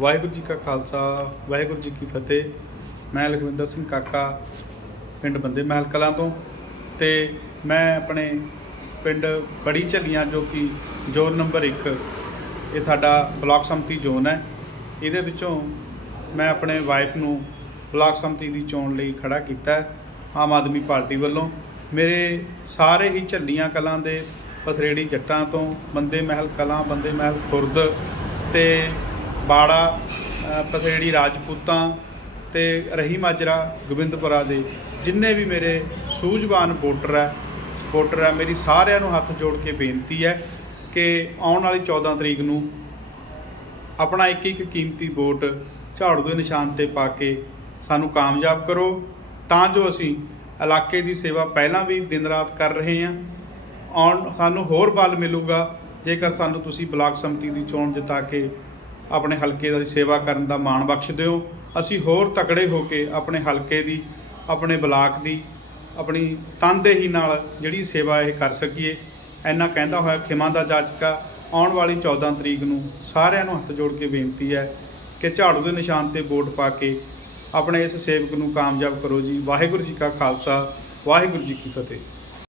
ਵਾਹਿਗੁਰੂ ਜੀ ਕਾ ਖਾਲਸਾ, ਵਾਹਿਗੁਰੂ ਜੀ ਕੀ ਫਤਿਹ। ਮੈਂ ਲਖਵਿੰਦਰ ਸਿੰਘ ਕਾਕਾ, ਪਿੰਡ ਬੰਦੇ ਮਹਿਲ ਕਲਾਂ ਤੋਂ ਤੇ ਮੈਂ ਆਪਣੇ ਪਿੰਡ ਬੜੀ ਝੱਲੀਆਂ ਜੋ ਕਿ ਜ਼ੋਨ ਨੰਬਰ 1 ਇਹ ਸਾਡਾ ਬਲਾਕ ਸੰਮਤੀ ਜ਼ੋਨ ਹੈ। ਇਹਦੇ ਵਿੱਚੋਂ ਮੈਂ ਆਪਣੇ ਵਾਈਫ ਨੂੰ ਬਲਾਕ ਸੰਮਤੀ ਦੀ ਚੋਣ ਲਈ ਖੜਾ ਕੀਤਾ ਆਮ ਆਦਮੀ ਪਾਰਟੀ ਵੱਲੋਂ। ਮੇਰੇ ਸਾਰੇ ਹੀ ਝੱਲੀਆਂ ਕਲਾਂ ਦੇ ਪਥਰੇੜੀ ਜੱਟਾਂ ਤੋਂ ਬੰਦੇ ਮਹਿਲ ਕਲਾਂ, ਬੰਦੇ ਮਹਿਲ ਖੁਰਦ ਤੇ ਬਾੜਾ ਅ, ਰਾਜਪੂਤਾਂ ਤੇ ਰਹੀ ਮਾਜਰਾ ਗੋਬਿੰਦਪੁਰਾ ਦੇ ਜਿੰਨੇ ਵੀ ਮੇਰੇ ਸੂਝਵਾਨ ਵੋਟਰ ਹੈ ਸਪੋਰਟਰ ਹੈ ਮੇਰੀ ਸਾਰਿਆਂ ਨੂੰ ਹੱਥ ਜੋੜ ਕੇ ਬੇਨਤੀ ਹੈ ਕਿ ਆਉਣ ਵਾਲੀ 14 ਤਰੀਕ ਨੂੰ ਆਪਣਾ ਇੱਕ ਇੱਕ ਕੀਮਤੀ ਵੋਟ ਝਾੜੂ ਦੇ ਨਿਸ਼ਾਨ ਤੇ ਪਾ ਕੇ ਸਾਨੂੰ ਕਾਮਯਾਬ ਕਰੋ ਤਾਂ ਜੋ ਅਸੀਂ ਇਲਾਕੇ ਦੀ ਸੇਵਾ ਪਹਿਲਾਂ ਵੀ ਦਿਨ ਰਾਤ ਕਰ ਰਹੇ ਹਾਂ। ਆਉਣ ਸਾਨੂੰ ਹੋਰ ਬਲ ਮਿਲੂਗਾ ਜੇਕਰ ਸਾਨੂੰ ਤੁਸੀਂ ਬਲਾਕ ਸੰਮਤੀ ਦੀ ਚੋਣ ਜਿਤਾ ਕੇ ਆਪਣੇ ਹਲਕੇ ਦੀ ਸੇਵਾ ਕਰਨ ਦਾ ਮਾਣ ਬਖਸ਼ ਦਿਓ ਅਸੀਂ ਹੋਰ ਤਕੜੇ ਹੋ ਕੇ ਆਪਣੇ ਹਲਕੇ ਦੀ, ਆਪਣੇ ਬਲਾਕ ਦੀ, ਆਪਣੀ ਤਨਦੇਹੀ ਨਾਲ ਜਿਹੜੀ ਸੇਵਾ ਇਹ ਕਰ ਸਕੀਏ। ਇੰਨਾ ਕਹਿੰਦਾ ਹੋਇਆ ਖਿਮਾ ਦਾ ਜਾਚਕਾ ਆਉਣ ਵਾਲੀ 14 ਤਰੀਕ ਨੂੰ ਸਾਰਿਆਂ ਨੂੰ ਹੱਥ ਜੋੜ ਕੇ ਬੇਨਤੀ ਹੈ ਕਿ ਝਾੜੂ ਦੇ ਨਿਸ਼ਾਨ ਤੇ ਵੋਟ ਪਾ ਕੇ ਆਪਣੇ ਇਸ ਸੇਵਕ ਨੂੰ ਕਾਮਯਾਬ ਕਰੋ ਜੀ। ਵਾਹਿਗੁਰੂ ਜੀ ਕਾ ਖਾਲਸਾ, ਵਾਹਿਗੁਰੂ ਜੀ ਕੀ ਫਤਿਹ।